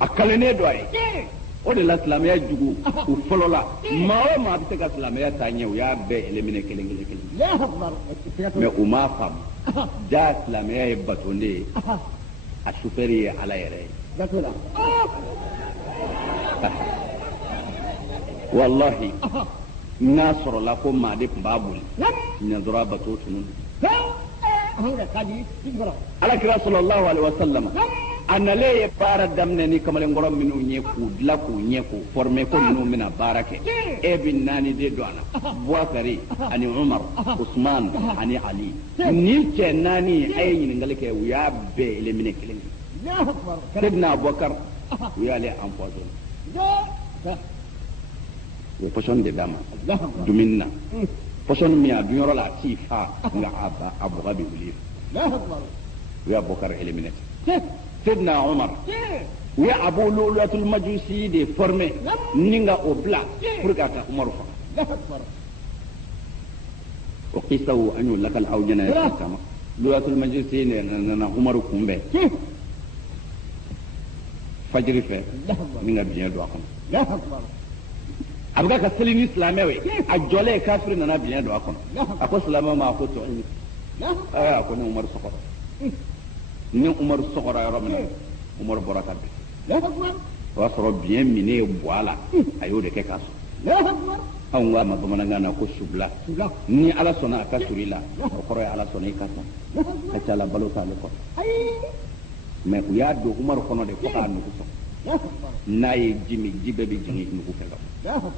a kalannen don a ye o de la silamɛya jugu u fɔlɔ la maa o maa bɛ se ka silamɛya taa ɲɛ u y'a bɛɛ éliminer kelen kelen kelen mais u m'a faamu jaa silamɛya ye batonde ye a chauffeur ye Ala yɛrɛ ye wallahi n'a sɔrɔla ko maa de tun b'a boli ɲɛdɔrɔn bato tunun Alakira sallallahu alaihi wasallam a nalen ye baara daminɛ ni kamalenkɔrɔ minnu ye k'u dilan k'u ɲɛ k'u former ko ninnu bɛna baara kɛ e bɛ 4 de don a la Bubakari ani Umar Usman ani Ali ni cɛ 4 a ye ɲininkali kɛ u y'a bɛɛ éliminer kelen Sayyidina Abubakar u y'ale empoisonné u ye poison de d'a ma dumuni na poison min a dunyɔrɔ la a t'i fa nka a bɔgɔ bɛ wuli u y'a Abubakar éliminer Sayyidina Umar u ye Abu Lu'lu'atul Majusi de former ni ka o bila pour que a ka Umar faga o kisaw an y'o lakali aw ɲɛna ye kama Lu'lu'atul Majusi nana Umar kunbɛn fajiri fɛ ni ka biɲɛ don a kɔnɔ a bɛ ka seli ni silamɛw ye a jɔlen kafiri nana biɲɛ don a kɔnɔ a ko silamɛw ma a ko tɔ in a ko ni Umar sɔgɔra ni Umar sɔgɔra yɔrɔ min na Umar bɔra ka bin o y'a sɔrɔ biɲɛ minen ye bɔ a la a y'o de kɛ k'a sɔn anw k'a ma bamanankan na ko subila ni Ala sɔnna a ka surun i la o kɔrɔ ye Ala sɔnna i ka sɔn ka ca la balo t'ale kɔrɔ mais u y'a don Umar kɔnɔ de fo k'a nugu sɔn n'a ye ji min ji bɛɛ bɛ jigin nugu fɛ ka bɔ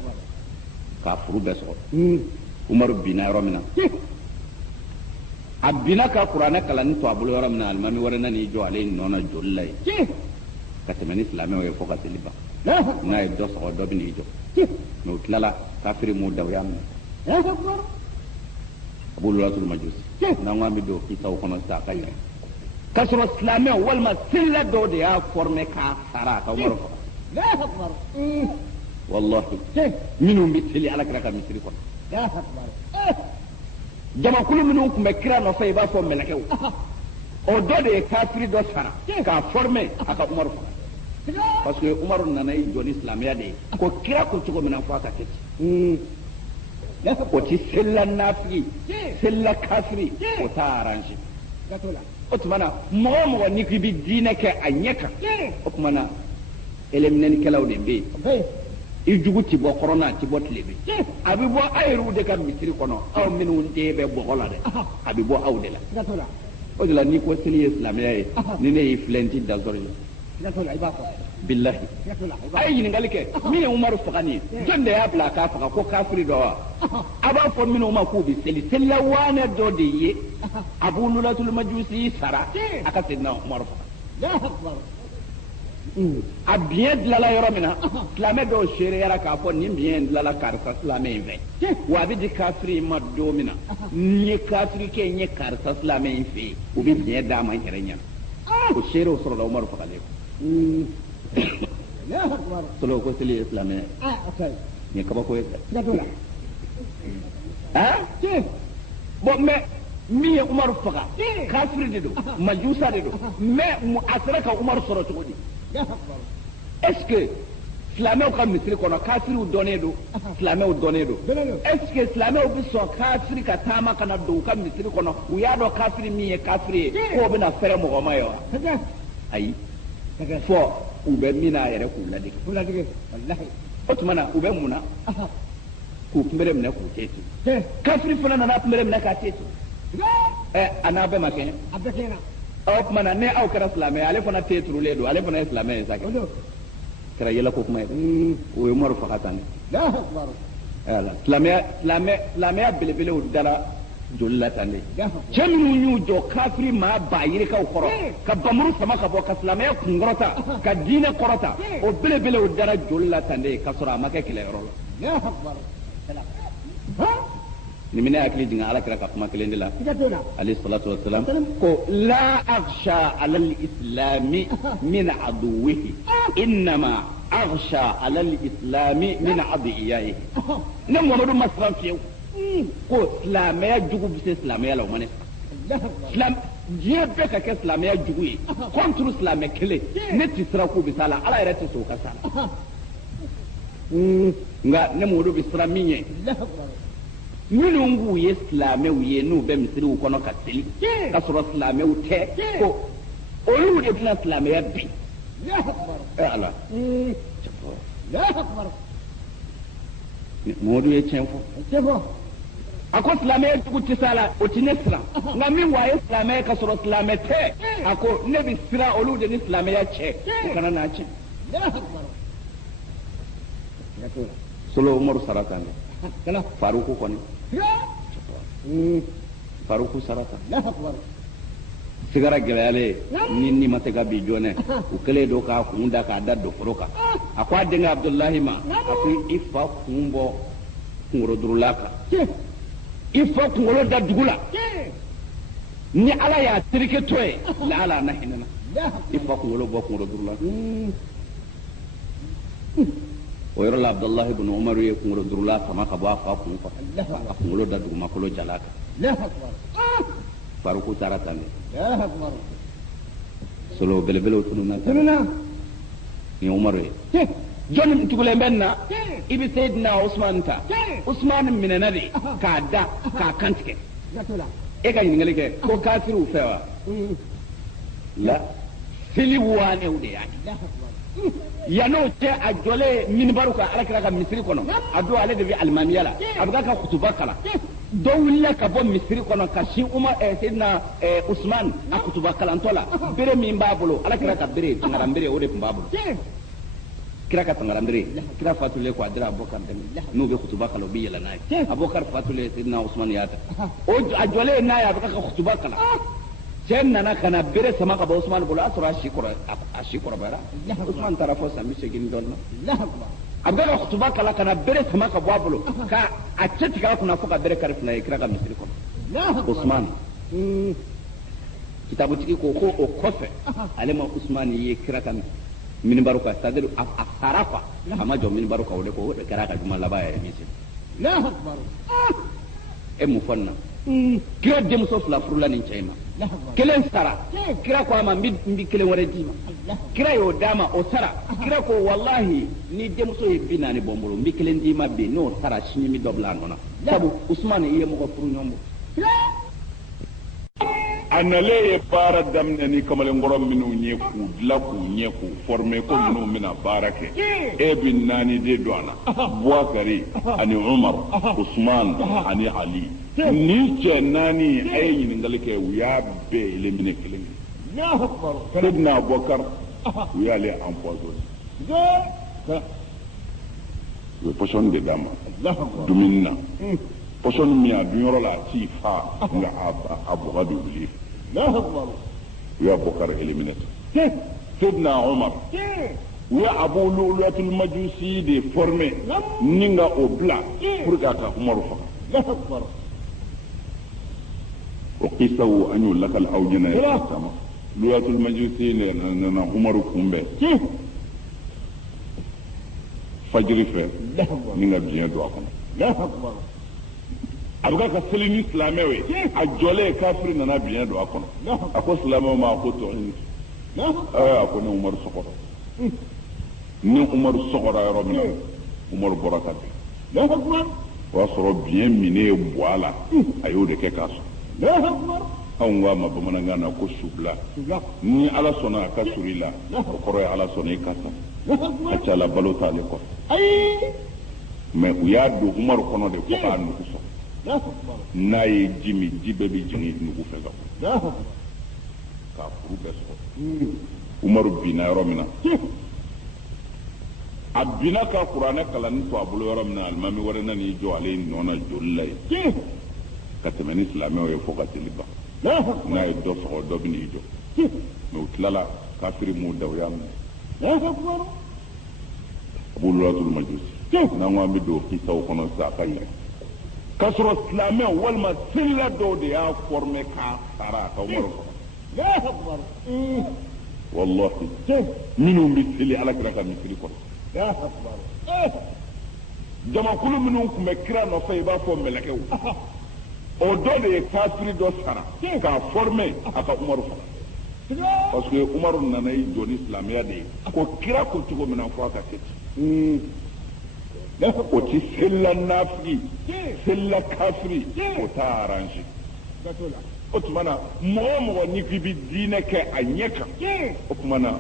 k'a furu bɛɛ sɔgɔ Umaru binna yɔrɔ min na a binna ka kuranɛ kalanni to a bolo yɔrɔ min na alimami wɛrɛ nan'i jɔ ale nɔ na joli la yen ka tɛmɛ ni silamɛw ye fo ka seli ban n'a ye dɔ sɔgɔ dɔ bɛ n'i jɔ mais u tilala kafiri m'u da u y'a minɛ Abu Lu'lu'atul Majusi n'an k'an bɛ don kisaw kɔnɔ sisan a ka ɲɛ k'a sɔrɔ silamɛw walima selila dɔw de y'a former k'a sara a ka Umaru faga wallahi minnu bɛ seli Alakira ka misiri kɔnɔ jamakulu minnu tun bɛ kira nɔfɛ i b'a fɔ mɛlɛkɛw o dɔ de ye kafiri dɔ sara k'a former a ka Umaru faga parce que Umaru nana i jɔ ni silamɛya de ye ko kira ko cogo min na fɔ a ka kɛ ten o ti selila nafigi selila kafiri o t'a arranger o tuma na mɔgɔ o mɔgɔ n'i k'i bɛ diinɛ kɛ a ɲɛ kan o tuma na éliminɛnikɛlaw de bɛ yen i jugu ti bɔ kɔrɔn na a ti bɔ tile bɛ a bɛ bɔ aw yɛrɛw de ka misiri kɔnɔ aw minnu den bɛ bɔgɔ la dɛ a bɛ bɔ aw de la o de la n'i ko seli ye silamɛya ye ni ne y'i filɛ n ti da sɔrɔ i la bilahi a ye ɲininkali kɛ min ye Umaru faga nin ye jɔn de y'a bila a k'a faga ko kafiri dɔ wa a b'a fɔ minnu ma k'u bɛ seli selila waane dɔ de ye Abu Lu'lu'atul Majusi sara a ka Sayyidina Umaru faga a biɲɛ dilanla yɔrɔ min na silamɛ dɔw seereyara k'a fɔ nin biɲɛ dilanla karisa silamɛ in fɛ wa a bɛ di kafiri ma don min na n ye kafiri kɛ n ye karisa silamɛ in fɛ yen u bɛ biɲɛ d'a ma n yɛrɛ ɲɛna o seerew sɔrɔla Umaru fagalen sɔlɔ ko seli ye silamɛya nin ye kabako ye bon mais min ye Umaru faga kafiri de don majusa de don mais a sera ka Umaru sɔrɔ cogo di est-ce que silamɛw ka misiri kɔnɔ kafiriw dɔnnen don silamɛw dɔnnen don est-ce que silamɛw bɛ sɔn kafiri ka taama ka na don u ka misiri kɔnɔ u y'a dɔn kafiri min ye kafiri ye k'o bɛna fɛrɛ mɔgɔ ma ye wa ayi fɔ u bɛ min na yɛrɛ k'u ladege o tuma na u bɛ mun na k'u kunbere minɛ k'u te tu kafiri fana nana kunbere minɛ k'a te tu a n'a bɛɛ ma kɛɲɛ o tuma na ne aw kɛra silamɛ ale fana te turulen don ale fana ye silamɛ ye sa kɛ kɛra yɛlɛ ko kuma ye o ye Umaru faga tan de silamɛya belebelew dara joli la tan de cɛ minnu y'u jɔ kafiri maa ba yirikaw kɔrɔ ka bamuru sama ka bɔ ka silamɛya kunkɔrɔta ka diinɛ kɔrɔta o belebelew dara joli la tan de ka sɔrɔ a ma kɛ kɛlɛyɔrɔ la ni minɛ hakili jigin Alakira ka kuma kelen de la alayhi salatu wassalam ko la aghsha ala al-islami min aduwwihi innama aghsha ala al-islami min adiyaihi ne Muhammadu ma siran fiyewu ko silamɛya jugu bɛ se silamɛya la o ma ne diɲɛ bɛɛ ka kɛ silamɛya jugu ye contre silamɛ kelen ne tɛ siran k'u bɛ s'a la ala yɛrɛ tɛ sɔn u ka s'a la nka ne Mamadu bɛ siran min ye minnu k'u ye silamɛw ye n'u bɛ misiriw kɔnɔ ka seli ka sɔrɔ silamɛw tɛ ko olu de bɛna silamɛya bin ala Mamadu ye tiɲɛ fɔ a ko silamɛya jugu tɛ s'a la o tɛ ne siran nka min wa ye silamɛ ka sɔrɔ silamɛ tɛ a ko ne bɛ siran olu de ni silamɛya cɛ u kana n'a cɛ solo Umaru saraka Faruku kɔni Faruku saraka sigara gɛlɛyalen ni ma se ka bi jɔnɛ u kɛlen don k'a kun da k'a da don foro kan a ko a denkɛ Abudulayi ma a ko i fa kun bɔ kungorodurula kan i fa kunkolo da dugu la ni ala y'a terike to ye la ala na hinɛ na i fa kunkolo bɔ kungorodurula o yɔrɔ la Abudulayi ibn Umaru ye kungorodurula sama ka bɔ a fa kun kan a kunkolo da dugumakolo jala kan Faruku taara tan de solo belebelew tununna ni Umaru ye jɔnni tugulen bɛ na i bɛ Seydina Usman ta Usman minɛna de k'a da k'a kantigɛ e ka ɲininkali kɛ ko kafiriw fɛ wa la seli waanew de y'a yan'o cɛ a jɔlen minibaru kan Alakira ka misiri kɔnɔ a don ale de bɛ alimamiya la a bɛ ka kutuba kalan dɔ wulila ka bɔ misiri kɔnɔ ka sin Seydina Usman a kutuba kalantɔ la bere min b'a bolo Alakira ka bere tangaran bere o de tun b'a bolo kira ka tangaran bere kira fatulen ko a dira Abubakar dɛmɛ n'u bɛ kutuba kalan u bɛ yɛlɛ n'a ye Abubakar fatulen Seydina Usman y'a ta a jɔlen n'a ye a bɛ ka kutuba kalan cɛ nana ka na bere sama ka bɔ Usman bolo a sɔrɔ a si kɔrɔbayara Usman taara fɔ san 80 dɔɔnin na a bɛ ka kutuba kalan ka na bere sama ka bɔ a bolo ka a cɛ tigɛ a kunna fo ka bere kari 2 ye kira ka misiri kɔnɔ Usman kitabutigi ko o kɔfɛ ale ma Usman ye kira ka minibaru kan c'est-à-dire a sara quoi a ma jɔ minibaru kan o de ko o de kɛra a ka juma laban yɛrɛ min se e mun fɔ nin na kira denmuso 2 furula nin cɛ in ma kelen sara kira ko a ma n bɛ kelen wɛrɛ d'i ma kira y'o d'a ma o sara kira ko walahi ni denmuso ye 40 bɔ n bolo n bɛ kelen d'i ma bi n'o sara sini n bɛ dɔ bila a nɔ na sabu Usman i ye mɔgɔ furu ɲɔgɔn bɔ a nalen ye baara daminɛ ni kamalenkɔrɔ minnu ye k'u dilan k'u ɲɛ k'u former ko ninnu bɛna baara kɛ e bɛ 4 de don a la Bubakari ani Umar Usman ani Ali ni cɛ 4 a ye ɲininkali kɛ u y'a bɛɛ éliminer kelen kelen Seydina Abubakar u y'ale empoisonné u ye poison de d'a ma dumuni na poison min a dunyɔrɔ la a t'i fa nka a bɔgɔ bɛ wuli u y'a Abubakar éliminer Seydina Umar u ye Abu Lu'lu'atul Majusi de former ni nka o bila pour que a ka Umaru faga o kisaw an y'o lakali aw ɲɛna ye caman Lu'lu'atul Majusi nana Umaru kunbɛn fajiri fɛ ni ka biɲɛ don a kɔnɔ a bɛ ka seli ni silamɛw ye a jɔlen kafiri nana biɲɛ don a kɔnɔ a ko silamɛw ma a ko tɔ ni a ko ne Umaru sɔgɔra ni Umaru sɔgɔra yɔrɔ min na Umaru bɔra ka bin o y'a sɔrɔ biɲɛ minen ye bɔ a la a y'o de kɛ k'a sɔn anw ko a ma bamanankan na ko subila ni Ala sɔnna a ka surun i la o kɔrɔ ye Ala sɔnna i ka sa a ca la balo t'ale kɔrɔ mais u y'a don Umaru kɔnɔ de ko k'a nugu sɔn n'a ye ji min ji bɛɛ bɛ jigin nugu fɛ ka bɔ k'a furu bɛɛ sɔgɔ Umaru binna yɔrɔ min na a binna ka kuranɛ kalanni to a bolo yɔrɔ min na alimami wɛrɛ nan'i jɔ ale nɔ na joli la yen ka tɛmɛ ni silamɛw ye fo ka seli ban n'a ye dɔ sɔgɔ dɔ bɛ n'i jɔ mais u tilala kafiri m'u da u y'a minɛ Abu Lu'lu'atul Majusi n'an ko an bɛ don kisaw kɔnɔ sisan a ka yɛlɛ k'a sɔrɔ silamɛw walima selila dɔw de y'a former k'a sara a ka Umaru faga wallahi minnu bɛ seli Alakira ka misiri kɔnɔ jamakulu minnu tun bɛ kira nɔfɛ i b'a fɔ mɛlɛkɛw o dɔ de ye kafiri dɔ sara k'a former a ka Umaru faga parce que Umaru nana i jɔ ni silamɛya de ye ko kira ko cogo min na fɔ a ka kɛ ten o ti selila nafigi selila kafiri o t'a arrange o tuma na mɔgɔ o mɔgɔ n'i k'i bɛ diinɛ kɛ a ɲɛ kan o tuma na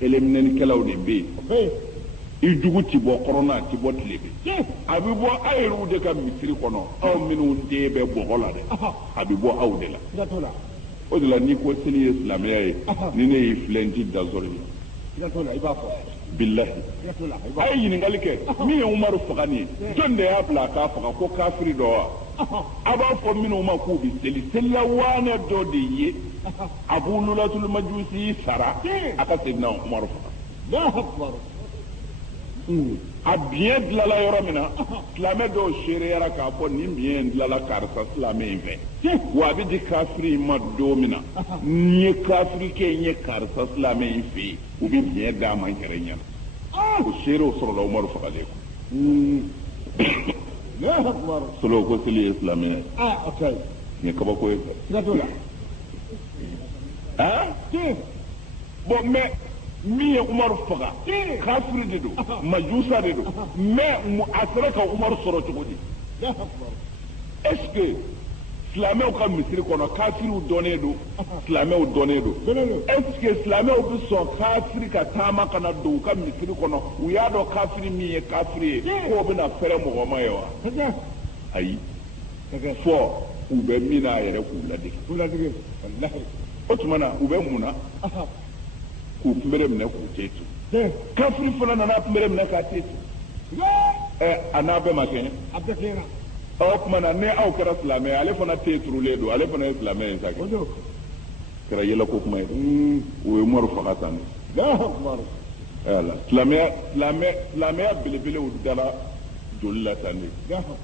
éliminɛnikɛlaw de bɛ yen i jugu ti bɔ kɔrɔna a ti bɔ tilebe a bɛ bɔ aw yɛrɛw de ka misiri kɔnɔ aw minnu den bɛ bɔgɔ la dɛ a bɛ bɔ aw de la o de la n'i ko seli ye silamɛya ye ni ne y'i filɛ n ti dasɔrɔ ye bilahi a ye ɲininkali kɛ min ye Umaru faga nin ye jɔn de y'a bila a k'a faga ko kafiri dɔ wa a b'a fɔ minnu ma k'u bɛ seli selila waane dɔ de ye Abu Lulatul Majusi sara a ka Seydina Umaru faga a biɲɛ dilala yɔrɔ min na silamɛ dɔw seereyara k'a fɔ nin biɲɛ dilala karisa silamɛ in fɛ wa a bɛ di kafiri in ma don min na n ye kafiri kɛ n ye karisa silamɛ in fɛ yen u bɛ biɲɛ d'a ma n yɛrɛ ɲɛna o seerew sɔrɔla Umaru fagalen ko solo ko seli ye silamɛya ye nin ye kabako ye bon mais min ye Umaru faga kafiri de don majusa de don mais a sera ka Umaru sɔrɔ cogo di est-ce que silamɛw ka misiri kɔnɔ kafiriw dɔnnen don silamɛw dɔnnen don est-ce que silamɛw bɛ sɔn kafiri ka taama ka na don u ka misiri kɔnɔ u y'a dɔn kafiri min ye kafiri ye k'o bɛna fɛrɛ mɔgɔ ma ye wa ayi fɔ u bɛ min n'a yɛrɛ k'u ladege o tuma na u bɛ mun na k'u kunbere minɛ k'u te tu kafiri fana nana kunbere minɛ k'a te tu a n'a bɛɛ ma kɛɲɛ o tuma na ni aw kɛra silamɛ ale fana te turulen don ale fana ye silamɛ ye sa kɛ kɛra yɛlɛko kuma ye o ye Umaru faga tan de silamɛya belebelew dara joli la tan de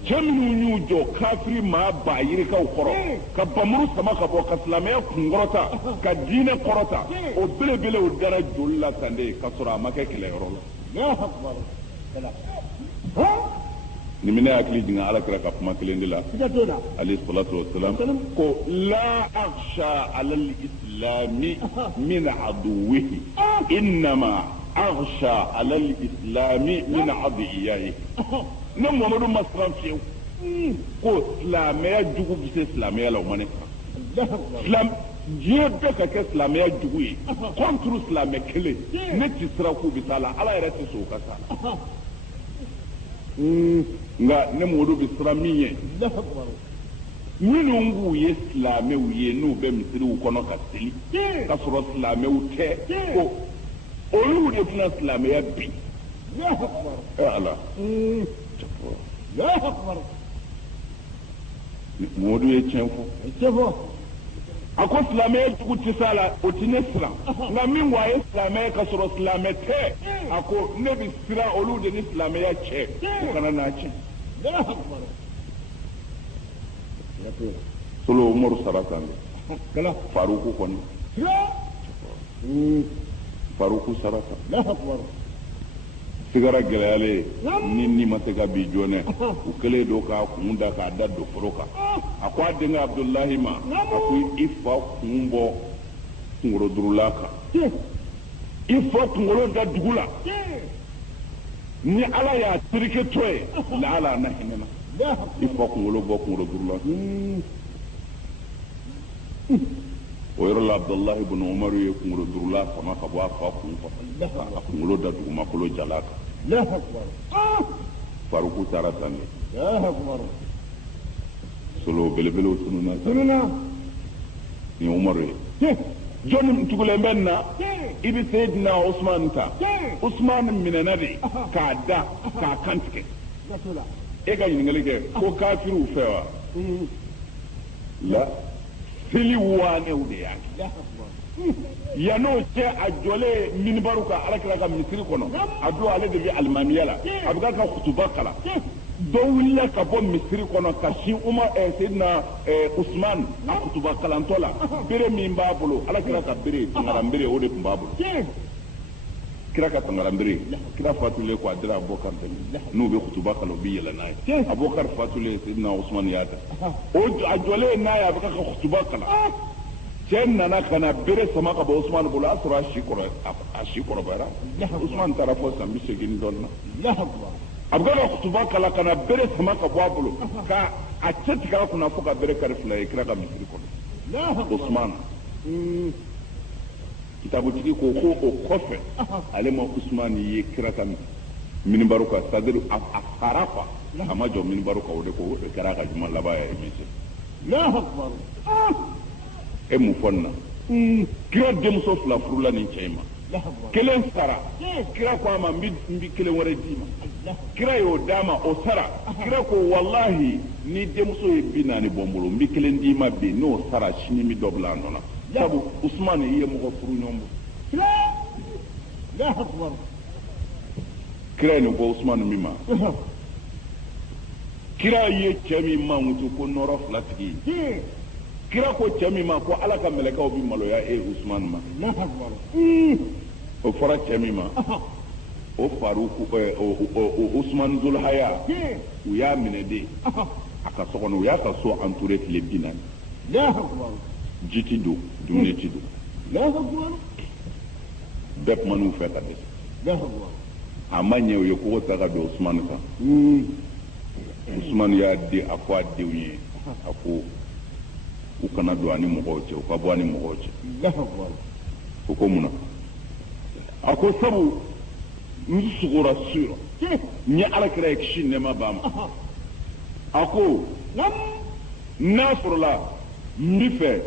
cɛ minnu y'u jɔ kafiri maa ba yirikaw kɔrɔ ka bamuru sama ka bɔ ka silamɛya kunkɔrɔta ka diinɛ kɔrɔta o belebelew dara joli la tan de ka sɔrɔ a ma kɛ kɛlɛyɔrɔ la ni minɛ hakili jigin Alakira ka kuma kelen de la alayhi salatu wassalam ko la akhsha ala al-islami min aduwwihi innama akhsha ala al-islami min adiyahi ne Muhammadu ma siran fiyewu ko silamɛya jugu bɛ se silamɛya la o ma ne siran diɲɛ bɛɛ ka kɛ silamɛya jugu ye contre silamɛ kelen ne ti siran k'u bɛ s'a la Ala yɛrɛ tɛ sɔn u ka s'a la nka ne Muhammadu bɛ siran min ye minnu k'u ye silamɛw ye n'u bɛ misiriw kɔnɔ ka seli ka sɔrɔ silamɛw tɛ ko olu de tɛna silamɛya bi Ala Muhammadu ye tiɲɛ fɔ a ko silamɛya jugu tɛ s'a la o tɛ ne siran nka min ko a ye silamɛya ka sɔrɔ silamɛ tɛ a ko ne bɛ siran olu de ni silamɛya cɛ o kana n'a tiɲɛ solo Umaru sara tan de Faruku kɔni Faruku sara tan sigara gɛlɛyalen ni ma se ka bi jɔnɛ u kɛlen don k'a kun da k'a da don foro kan a ko a denkɛ Abdulahi ma a ko i fa kun bɔ kunkolodurula kan i fa kunkolo da dugu la ni Ala y'a terikɛ to ye la Ala na hinɛ na i fa kunkolo bɔ kunkolodurula o yɔrɔ la Abdulahi ibn Umaru ye kunkolodurula sama ka bɔ a fa kun kɔfɛ a kunkolo da dugumakolo jala kan Faruku taara tan de solo belebelew tununa ni Umaru ye jɔnni tugulen bɛ na i bɛ Seydina Usman ta Usman minɛna de k'a da k'a kantigɛ e ka ɲininkali kɛ ko kafiriw fɛ wa la seli waanew de y'a kɛ yan'o cɛ a jɔlen minibaru kan Alakira ka misiri kɔnɔ a don ale de bɛ alimamiya la a bɛ ka kutuba kalan dɔ wulila ka bɔ misiri kɔnɔ ka sin Seydina Usman a kutuba kalantɔ la bere min b'a bolo Alakira ka bere tangaran bere o de tun b'a bolo kira ka tangarambere kira fatule ko adira Abubakar demi n'u bɛ kutuba kala u bɛ yɛlɛ n'a ye Abubakar fatule Sidina Usman y'a ta o a jɔlen n'a ye a bɛ ka kutuba kala cɛ nana ka na bere sama ka bɔ Usman bolo a sɔrɔ a si kɔrɔbayara Usman taara fɔ san 80 dɔɔnin na a bɛ ka kutuba kala ka na bere sama ka bɔ a bolo ka a cɛ tigɛ a kunna fo ka bere kari 2 ye kira ka misiri kɔnɔ Usman kitabutigi ko o kɔfɛ ale ma Usman ye kira ka minibaru kan c'est-à-dire a fara quoi a ma jɔ minibaru kan o de kɛra a ka juma laban ye Allahu Akbar e mun fɔ nin na kira denmuso 2 furula nin cɛ in ma kelen sara kira ko a ma n bɛ kelen wɛrɛ d'i ma kira y'o d'a ma o sara kira ko wallahi ni denmuso ye 40 bɔ n bolo n bɛ kelen d'i ma bi n'o sara sini n bɛ dɔ bila a nɔ na sabu Usman i ye mɔgɔ furu ɲɔgɔn bolo kira ye nin fɔ Usman min ma kira ye cɛ min mankutu ko nɔrɔ 2 tigi ye kira ko cɛ min ma ko ala ka mɛlɛkɛw bɛ maloya Usman ma o fɔra cɛ min ma o Faruku Usman Zulhaya u y'a minɛ de a ka so kɔnɔ u y'a ka so entouré tile 40 ji ti don dumuni ti don bɛɛ kuman'u fɛ ka dɛsɛ a ma ɲɛ u ye kogo ta ka don Usman kan Usman y'a di a fɔ a denw ye a ko u kana don ani mɔgɔw cɛ u ka bɔ ani mɔgɔw cɛ o ko mun na a ko sabu n sugora su rɔ n ye Alakira ye kisi nɛɛma b'a ma a ko n'a sɔrɔla n bɛ fɛ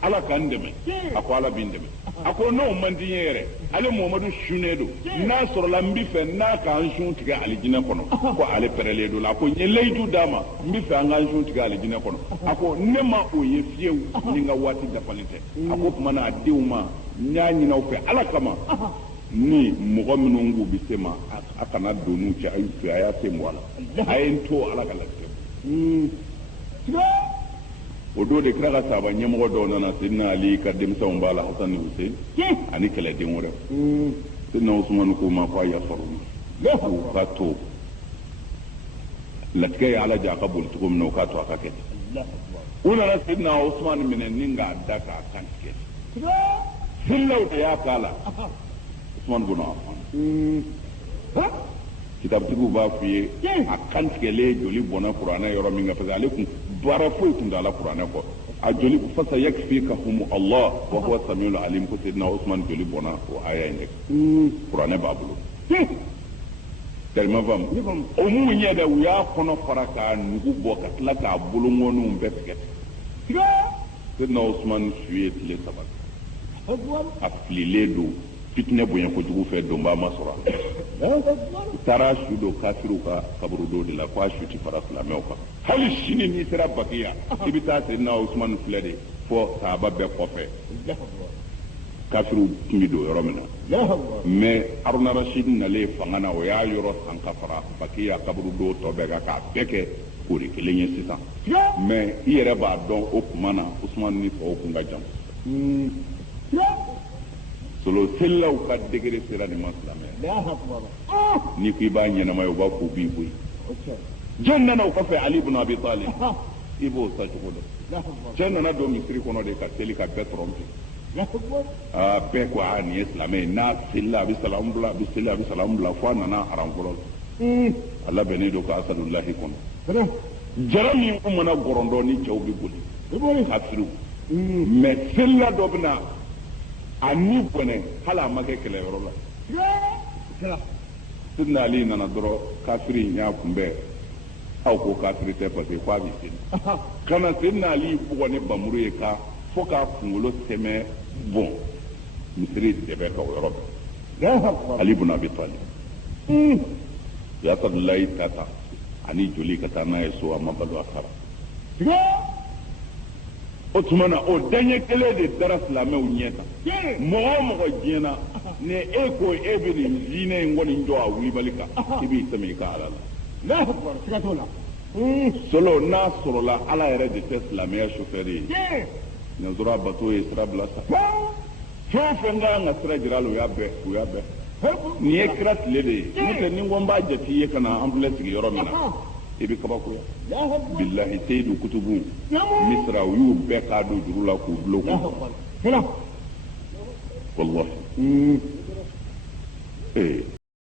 ala ka n dɛmɛ a ko ala bɛ n dɛmɛ a ko n'o man di n ye yɛrɛ ale Muhamadu sunnen don n'a sɔrɔla n bɛ fɛ n'a k'an sun tigɛ alijinɛ kɔnɔ ko ale pɛrɛlen don a ko n ye layidu d'a ma n bɛ fɛ an k'an sun tigɛ alijinɛ kɔnɔ a ko ne ma o ye fiyewu ni n ka waati dafalen tɛ a ko tuma na a denw ma n y'a ɲini aw fɛ ala kama ni mɔgɔ minnu k'u bɛ se ma a kana don n'u cɛ a y'u fɛ a y'a se mɔgɔ la a ye n to ala ka latigɛ o don de kira ka sahaba ɲɛmɔgɔ dɔw nana Sidina Ali ka denmisɛnw b'a la Hasan ni Husein ani kɛlɛden wɛrɛ Sidina Usman ko ma ko a yafar'u ma u ka to latigɛ ye ala jɛ a ka boli cogo min na u k'a to a ka kɛ ten u nana Sidina Usman minɛ ni k'a da k'a kantigɛ filaw de y'a k'a la Usman bin Affan kitabutigiw b'a f'i ye a kantigɛlen joli bɔnna kuranɛ yɔrɔ min kan parce que ale kun baara foyi tun t'a la kuranɛ kɔ a joli fasa yakfikahum Allah wa huwa samiul alim ko Sidina Usman joli bɔnna o aya in de kuranɛ b'a bolo tellement faamu o mun ɲɛ dɛ u y'a kɔnɔ fara k'a nugu bɔ ka tila k'a bolongɔniw bɛɛ tigɛ Sidina Usman su ye tile 3 a fililen don fitinɛ bonya kojugu fɛ donbaa ma sɔrɔ u taara su don kafiriw ka kaburudon de la ko a su ti fara silamɛw kan hali sini n'i sera Bakiya i bɛ taa Sidina Usman filɛ de fɔ Sahaba bɛɛ kɔfɛ kafiriw tun bɛ don yɔrɔ min na mais Haruna Rashid nalen fanga na o y'a yɔrɔ san ka fara Bakiya kaburudon tɔ bɛɛ kan k'a bɛɛ kɛ koori kelen ye sisan mais i yɛrɛ b'a dɔn o tuma na Usman ni tɔw kun ka jan solo selaw ka degré sera ni ma silamɛ ni ko i b'a ɲɛnama ye u b'a fɔ b'i boyi jɔn nana o kɔfɛ Ali ibn Abi Talib i b'o sa cogo dɔn cɛ nana don misiri kɔnɔ de ka teli ka bɛɛ tromper bɛɛ ko nin ye silamɛ ye n'a selila a bɛ salamu bila a bɛ seli a bɛ salamu bila fo a nana aran fɔlɔ a labɛnnen don ka Asadullahi kɔnɔ jara min kun mana gɔrɔndɔ ni cɛw bɛ boli kafiriw mais selila dɔ bɛ na a ni bɔnɛ hali a ma kɛ kɛlɛyɔrɔ la Sidina Ali nana dɔrɔn kafiri in y'a kunbɛn aw ko kafiri tɛ parce que k'a bɛ seli ka na Sidina Ali bugɔ ni bamuru ye ka fo k'a kunkolo tɛmɛ bɔn misiri dɛbɛ ka o yɔrɔ bɛɛ Ali ibn Abi Talib Asadullahi tata ani joli ka taa n'a ye so a ma balo a sara o tuma na o daɲɛ kelen de dara silamɛw ɲɛ kan mɔgɔ o mɔgɔ diɲɛna ni e ko e bɛ nin diinɛ in kɔni jɔ a wulibali kan i b'i tɛmɛ i ka ala la solo n'a sɔrɔla ala yɛrɛ de tɛ silamɛya sofɛri ye nanzɔrɔ bato ye sira bila sa fɛn o fɛn ka kan ka sira jira a la u y'a bɛɛ nin ye kira tile de ye n'o tɛ ni n ko n b'a jate ye ka na an filɛ sigi yɔrɔ min na i bɛ kabakoya bilahi seyidu kutubu misira u y'u bɛɛ k'a don juru la k'u dulon kun wallahi